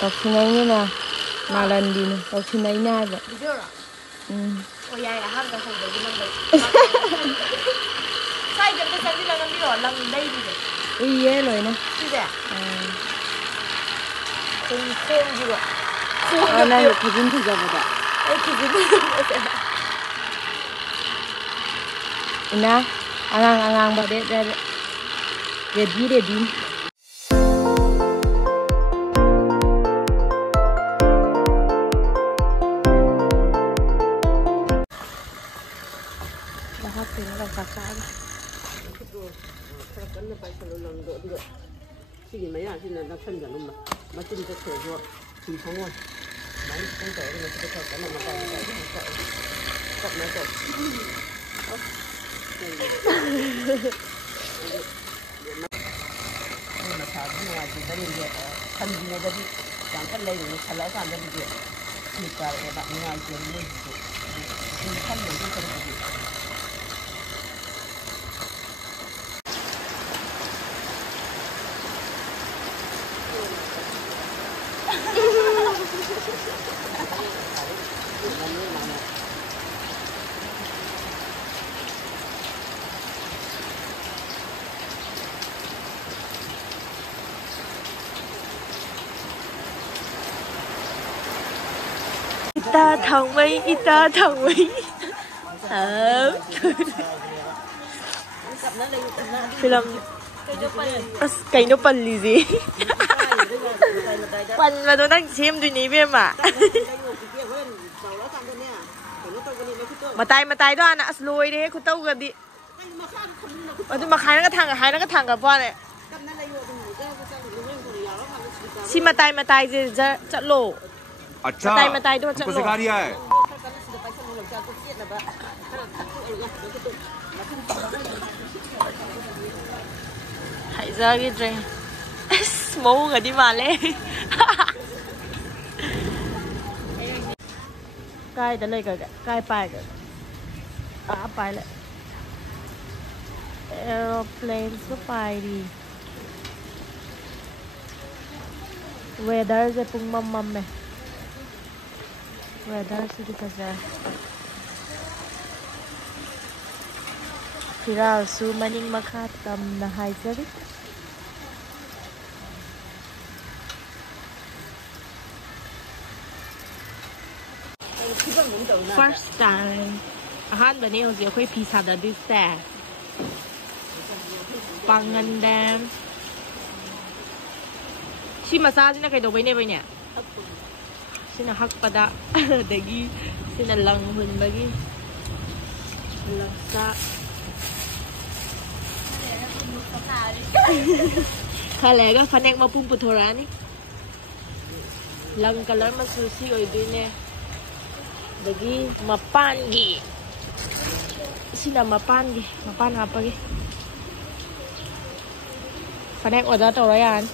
ꯇꯧꯁꯤꯟꯅꯩꯅꯤꯅ ꯃꯥꯂꯟꯗꯤꯅ ꯇꯧꯁꯤꯟꯅꯩꯅ ꯍꯥꯏꯕ ꯑꯣ ꯌꯥꯏ ꯑꯍꯥꯟꯕ ꯍꯧꯕꯒꯤ ꯅꯪ ꯁ꯭ꯋꯥꯏꯗ ꯑꯝꯇ ꯆꯪꯁꯤꯜꯂꯒꯝꯕꯤꯔꯣ ꯂꯪ ꯂꯩꯔꯤꯁꯦ ꯎꯏꯌꯦ ꯂꯣꯏꯅ ꯁꯤꯁꯦ ꯈꯣꯡꯁꯤꯔꯣ ꯅꯪ ꯈꯨꯖꯤꯟ ꯐꯖꯕꯗ ꯑꯩ ꯈꯨꯖꯤꯟ ꯐꯖꯕꯗ ꯏꯅꯥ ꯑꯉꯥꯡꯕ ꯔꯦꯗꯤ ꯀꯟꯅ ꯄꯥꯏꯁꯜꯂꯣ ꯂꯪꯗꯣ ꯑꯗꯨꯒ ꯁꯤꯒꯤ ꯃꯌꯥꯁꯤꯅ ꯅꯞꯁꯟꯒꯅꯨ ꯃꯆꯤꯟ ꯆꯠꯈ꯭ꯔꯁꯨ ꯐꯤ ꯁꯪꯉꯣꯏ ꯑꯗꯨꯃꯥꯏꯅ ꯈꯤꯇꯪ ꯇꯧꯔꯒ ꯃꯁꯤꯗ ꯈꯔ ꯀꯟꯅ ꯃꯇꯥꯏ ꯇꯞꯅ ꯇꯧ ꯃꯁꯥꯁꯨ ꯅꯨꯡꯉꯥꯏꯇꯦꯗꯅꯤꯁꯦ ꯈꯟꯗ꯭ꯔꯤꯉꯩꯗꯗꯤ ꯌꯥꯝ ꯀꯟꯅ ꯂꯩꯔꯨꯅꯨ ꯈꯜꯂꯛꯑꯀꯥꯟꯗꯗꯤ ꯐꯤ ꯇꯥꯔꯛꯑꯦꯕ ꯅꯨꯡꯉꯥꯏꯇꯦ ꯃꯣꯏꯁꯤꯁꯨ ꯈꯟꯕꯒꯤ ꯁꯔꯨꯛꯄꯨꯗꯤ ꯏꯇꯥ ꯊꯥꯡꯃꯩ ꯐꯤꯂꯝ ꯑꯁ ꯀꯩꯅꯣ ꯄꯜꯂꯤꯁꯦ ꯄꯟꯕꯗꯣ ꯅꯪ ꯁꯦꯝꯗꯣꯏꯅꯦ ꯏꯕꯦꯝꯃ ꯃꯇꯥꯏꯗꯣ ꯍꯥꯟꯅ ꯑꯁ ꯂꯣꯏꯔꯦ ꯈꯨꯇꯧꯒꯗꯤ ꯑꯗꯨ ꯍꯥꯏꯔꯒ ꯊꯥꯡꯒꯠꯄ ꯁꯤ ꯃꯇꯥꯏꯁꯦ ꯆꯠꯂꯣ ꯃꯇꯥꯏꯗꯣ चलो हाइजागिद्रे मौगदी माले कायदा लेगगे काय पायगे पायले एरोप्लेन सो पायरी वेदर से पुंग मम में वेदर से दिखा फिरासु मनिंग मखा तमना हाइजरी फर्स्ट टाइम अहानबने होजे अखोई फी साददिसे पांगन डैम सी मसाजिना कइदोबैने बैने सिना हकपदा दगी सिना लंग हुनबगी लक्सा खालेगा फनेक मपुंग पुथोरानी लंग कलर मसु सी ओइदुने दगी मपानगी सिना मपान हापगी फनेक ऑर्डर तौरा यान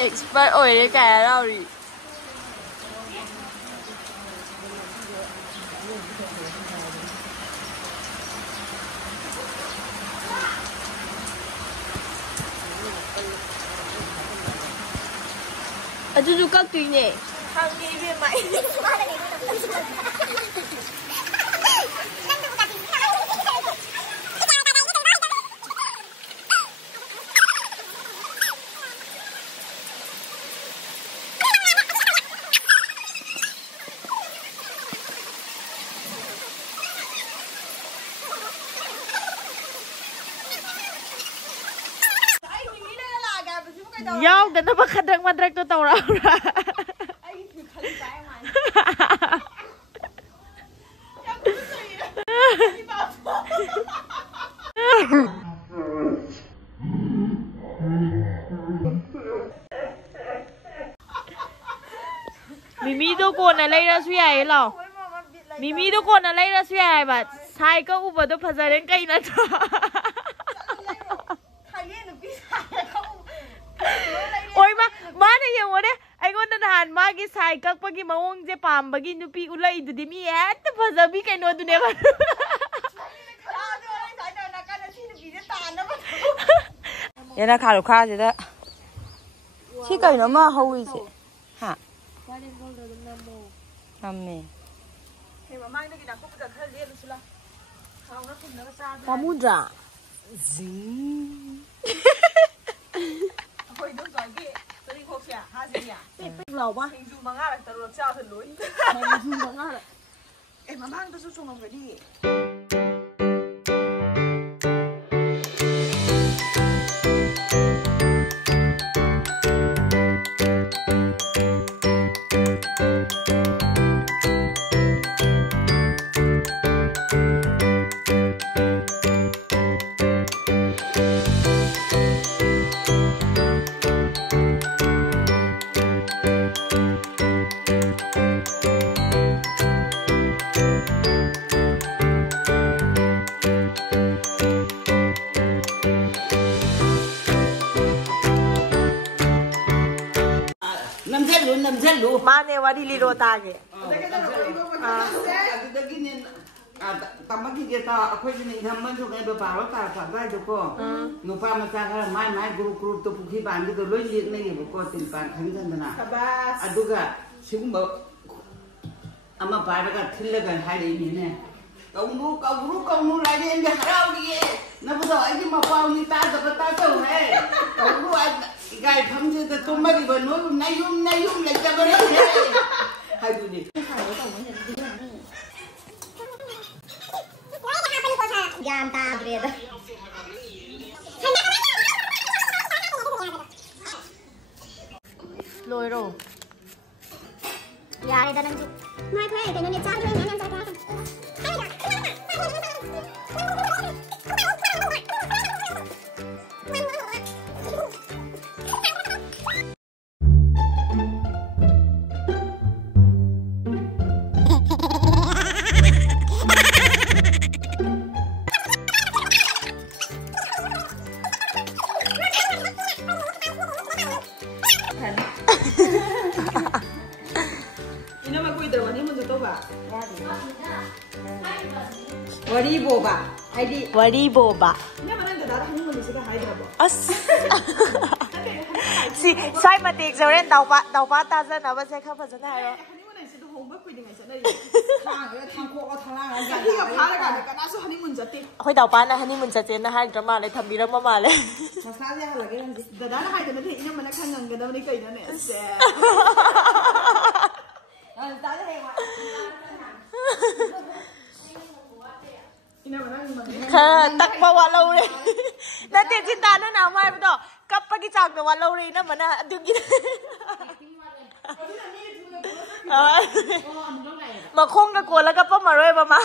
expert ओइरे काय राउरी अजुजु कक्तुइने खांगे इबेमा याव दना बखदक मद्रक तो तौरा मिमी तो कोना लेरसु याय लाओ मिमी तो कोना लेरसु याय बा साइ का उबदो फजरेन कई न ओय मा माने यंगोने ꯑꯩꯉꯣꯟꯗ ꯅꯍꯥꯟ ꯃꯥꯒꯤ ꯁꯥꯏ ꯀꯛꯄꯒꯤ ꯃꯑꯣꯡꯁꯦ ꯄꯥꯝꯕꯒꯤ ꯅꯨꯄꯤ ꯎꯠꯂꯛꯏꯗꯨꯗꯤ ꯃꯤ ꯍꯦꯛꯇ ꯐꯖꯕꯤ ꯀꯩꯅꯣꯗꯨꯅꯦꯕ ꯌꯦꯅ ꯈꯥꯔꯨ ꯈꯥꯁꯤꯗ ꯁꯤ ꯀꯩꯅꯣ ꯑꯃ ꯍꯧꯔꯤꯁꯦ ꯍꯥ ꯅꯝꯃꯦ ꯄꯥꯝꯃꯨꯗ꯭ꯔꯥ ꯃꯃꯥꯡꯗꯁꯨ ꯆꯣꯡꯉꯝꯒꯅꯤ ꯅꯝꯁꯜꯂꯨ ꯃꯥꯅꯦ ꯋꯥꯔꯤ ꯂꯤꯔꯣ ꯇꯥꯒꯦ ꯑꯗꯨꯗꯒꯤꯅꯦ ꯇꯝꯃꯛꯈꯤꯒꯦ ꯑꯩꯈꯣꯏꯒꯤꯅꯦ ꯏꯊꯝꯃꯁꯨ ꯀꯩꯗꯣ ꯕꯥꯔꯣ ꯇꯥꯔꯛꯄ ꯑꯗꯨꯋꯥꯏꯗꯀꯣ ꯅꯨꯄꯥ ꯃꯆꯥ ꯈꯔ ꯃꯥꯏ ꯃꯥꯏ ꯒ꯭ꯔꯨꯞꯇꯣ ꯄꯨꯈ꯭ꯔꯤ ꯄꯥꯟꯒꯤꯗꯣ ꯂꯣꯏ ꯂꯦꯛꯅꯩꯌꯦꯕꯀꯣ ꯇꯤꯟꯄꯥꯟ ꯈꯪꯗꯅ ꯑꯗꯨꯒ ꯁꯤꯒꯨꯝꯕ ꯑꯃ ꯄꯥꯏꯔꯒ ꯊꯤꯜꯂꯒ ꯍꯥꯏꯔꯛꯏꯅꯤꯅꯦ ꯀꯧꯅꯨ ꯂꯥꯏꯔꯦꯟꯒ ꯍꯔꯥꯎꯔꯤꯌꯦ ꯅꯕꯨꯗꯣ ꯑꯩꯒꯤ ꯃꯄꯥꯎꯅꯤ ꯇꯥꯗꯕ ꯇꯥꯗꯧ ꯍꯥꯏ ꯀꯧꯅꯨ ꯏꯒꯥꯏ ꯐꯝꯁꯤꯗ ꯇꯨꯝꯃꯔꯤꯕ ꯅꯣꯏꯕꯨ ꯅꯌꯨꯝ ꯂꯩꯇꯕ ꯂꯩꯍꯦ ꯍꯥꯏꯗꯨꯅꯤ ꯒ꯭ꯌꯥꯟ ꯇꯥꯗ꯭ꯔꯦꯗ ꯂꯣꯏꯔꯣ ꯌꯥꯔꯦꯗ ꯅꯪꯁꯨ ꯅꯣꯏ ꯈꯔ ꯀꯩꯅꯣꯅꯦ ꯆꯥꯗ꯭ꯔꯦ ꯃꯌꯥꯝ ꯆꯥꯗ꯭ꯔꯦ ꯋꯥꯔꯤꯕꯣꯕ ꯍꯥꯏꯗꯤ ꯋꯥꯔꯤꯕꯣꯕ ꯏꯅꯝꯃ ꯅꯪ ꯗꯗꯥꯗ ꯍꯅꯤꯃꯨꯟꯁꯤꯗ ꯍꯥꯏꯗ꯭ꯔꯕꯣ ꯑꯁ ꯁꯤ ꯁ꯭ꯋꯥꯏ ꯃꯇꯦꯛꯁꯦ ꯍꯣꯔꯦꯟ ꯗꯥꯎꯄꯥ ꯇꯥꯖꯅꯕꯁꯦ ꯈꯔ ꯐꯖꯅ ꯍꯥꯏꯔꯣ ꯍꯅꯤꯃꯨꯟ ꯍꯥꯏꯁꯤꯗ ꯍꯣꯡꯕ ꯀꯨꯏꯗꯉꯩ ꯆꯠꯅꯔꯤ ꯊꯥꯡꯀꯣꯛꯑ ꯊꯥꯡꯂꯥꯡ ꯆꯍꯤꯒ ꯐꯥꯔꯀꯥꯟꯗ ꯀꯅꯥꯁꯨ ꯍꯅꯤꯃꯨꯟ ꯆꯠꯇꯦ ꯑꯩꯈꯣꯏ ꯗꯥꯎꯄꯥꯅ ꯍꯅꯤꯃꯨꯟ ꯆꯠꯁꯦꯅ ꯍꯥꯏꯔꯛꯇ꯭ꯔ ꯃꯥꯜꯂꯦ ꯊꯝꯕꯤꯔꯝꯕ ꯃꯥꯜꯂꯦ ꯃꯁꯥꯁꯦ ꯍꯜꯂꯒꯦ ꯅꯪꯁꯦ ꯗꯗꯥꯅ ꯍꯥꯏꯗꯅ ꯏꯅꯝꯃꯅ ꯈꯪ ꯉꯝꯒꯗꯕꯅꯤ ꯀꯩꯅꯣꯅꯦ ꯁꯦ ꯈꯔ ꯇꯛꯄ ꯋꯥꯠꯍꯧꯔꯦ ꯅꯠꯇꯦ ꯆꯤꯟꯇꯥ ꯅꯪꯅ ꯑꯃ ꯍꯥꯏꯕꯗꯣ ꯀꯞꯄꯒꯤ ꯆꯥꯡꯗꯣ ꯋꯥꯠꯍꯧꯔꯦ ꯏꯅꯝꯃꯅ ꯑꯗꯨꯒꯤ ꯃꯈꯣꯡꯒ ꯀꯣꯜꯂ ꯀꯞꯄꯝꯃꯔꯣꯏꯕ ꯃꯥ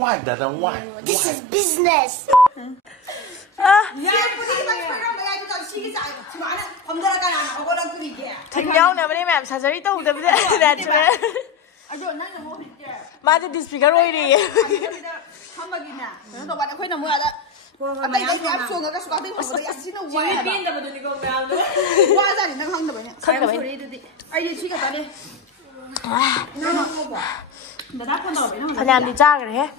Why that and why? This is business. ถึงเดี๋ยวเนี่ยไม่ได้แบบชาจาริโต้แต่ไม่ได้แบบใช่ไหมมาจะดิสพิการด้วยดีพยายามดีจ้ากันเลย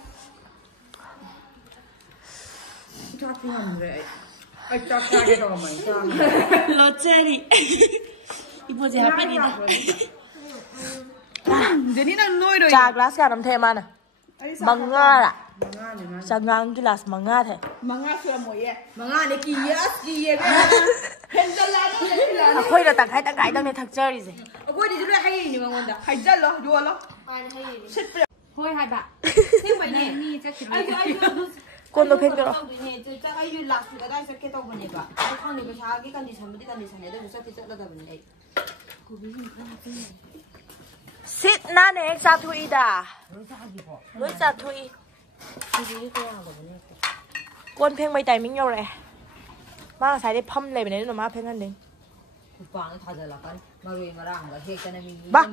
โรเจอรี่อีโปเจฮาเป็นนี่นะจากกลาสการน้ำเทมันอ่ะมังงะล่ะจากงานกีฬามังงะแท้มังงะคืออะไรมังงะเนี่ยกี่เยอะเห็นจะแล้วอ่ะคุยเราตั้งในทักเจอรี่สิคุยดีจะด้วยให้ยินมั้งวันเดียวให้เจอเหรอดูเหรอชิดเปรี้ยวคุยให้แบบที่วันนี้จะคิดคนตัวเพ่งกันหรอจะไอ้ยูหลักสุดได้สักแค่ตัววันนี้ป่ะไอ้ข้างนี้ก็ช้ากี่กันดิฉันไม่ได้กันดิฉันเนี่ยได้รู้สึกที่จะระดับนี้สินั่นเองซาทุยด่ารู้จักทุยก้นเพ่งใบใจมิ้งเยาเลยมาใส่ได้พัมเลยแบบนี้หนูมาเพ่งนั่นเองบ้า